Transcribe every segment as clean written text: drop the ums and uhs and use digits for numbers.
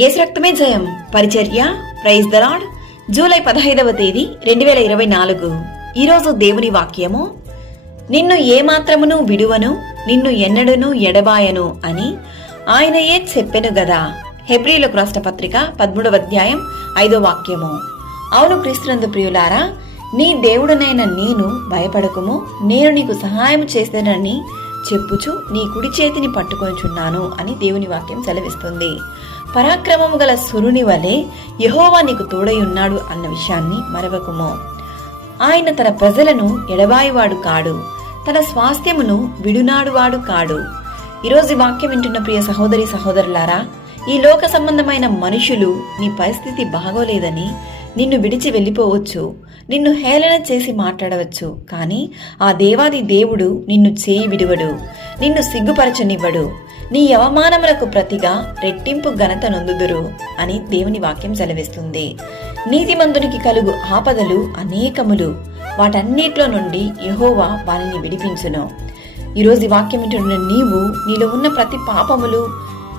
యేసు రక్తమే జయం పరిచర్య ప్రైజ్ ద లార్డ్. జూలై 15వ తేదీ 2024. ఈరోజు దేవుని వాక్యము, నిన్ను ఏమాత్రమును విడువను, నిన్ను ఎన్నడను ఎడబాయను అని ఆయనయే చెప్పెను గదా. హెబ్రీయులకు రాసిన పత్రిక 13వ అధ్యాయం 5వ వాక్యము. అవును క్రీస్తునందు ప్రియులారా, నీ దేవుడనైన నేను భయపడకుము, నేను నీకు సహాయం చేసేనని చెప్పుచు నీ కుడి చేతిని పట్టుకొనిచున్నాను అని దేవుని వాక్యం సెలవిస్తుంది. పరాక్రమము గల సురుని వలె యెహోవా నీకు తోడయున్నాడు అన్న విషయాన్ని మరవకుము. ఆయన తన ప్రజలను ఎడబాయివాడు కాడు, తన స్వాస్థ్యమును విడునాడువాడు కాడు. ఈరోజు వాక్యం వింటున్న ప్రియ సహోదరి సహోదరులారా, ఈ లోక సంబంధమైన మనుషులు నీ పరిస్థితి బాగోలేదని నిన్ను విడిచి వెళ్ళిపోవచ్చు, నిన్ను హేళన చేసి మాట్లాడవచ్చు. కానీ ఆ దేవాది దేవుడు నిన్ను చేయి విడువడు, నిన్ను సిగ్గుపరచనివ్వడు. నీ అవమానములకు ప్రతిగా రెట్టింపు ఘనత నొందుదురు అని దేవుని వాక్యం సెలవిస్తుంది. నీతిమంతునికి కలుగు ఆపదలు అనేకములు, వాటన్నిటిలో నుండి యెహోవా వారిని విడిపించును. ఈరోజు వాక్యం వింటున్న నీవు నీలో ఉన్న ప్రతి పాపములు,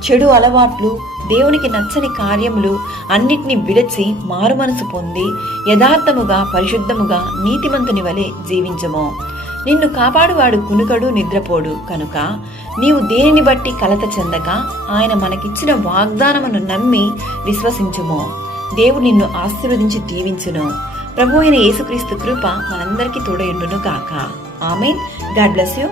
చెడు అలవాట్లు, దేవునికి నచ్చని కార్యములు అన్నిటినీ విడిచి మారు మనసు పొంది యథార్థముగా పరిశుద్ధముగా నీతిమంతుని వలె జీవించము. నిన్ను కాపాడువాడు కునుకడు నిద్రపోడు కనుక నీవు దేనిని బట్టి కలత చెందక ఆయన మనకిచ్చిన వాగ్దానమును నమ్మి విశ్వసించుము. దేవుడు నిన్ను ఆశీర్వదించి దీవించును. ప్రభు అయిన యేసుక్రీస్తు కృప మనందరికీ తోడయుండును గాక. ఆమేన్. God bless you.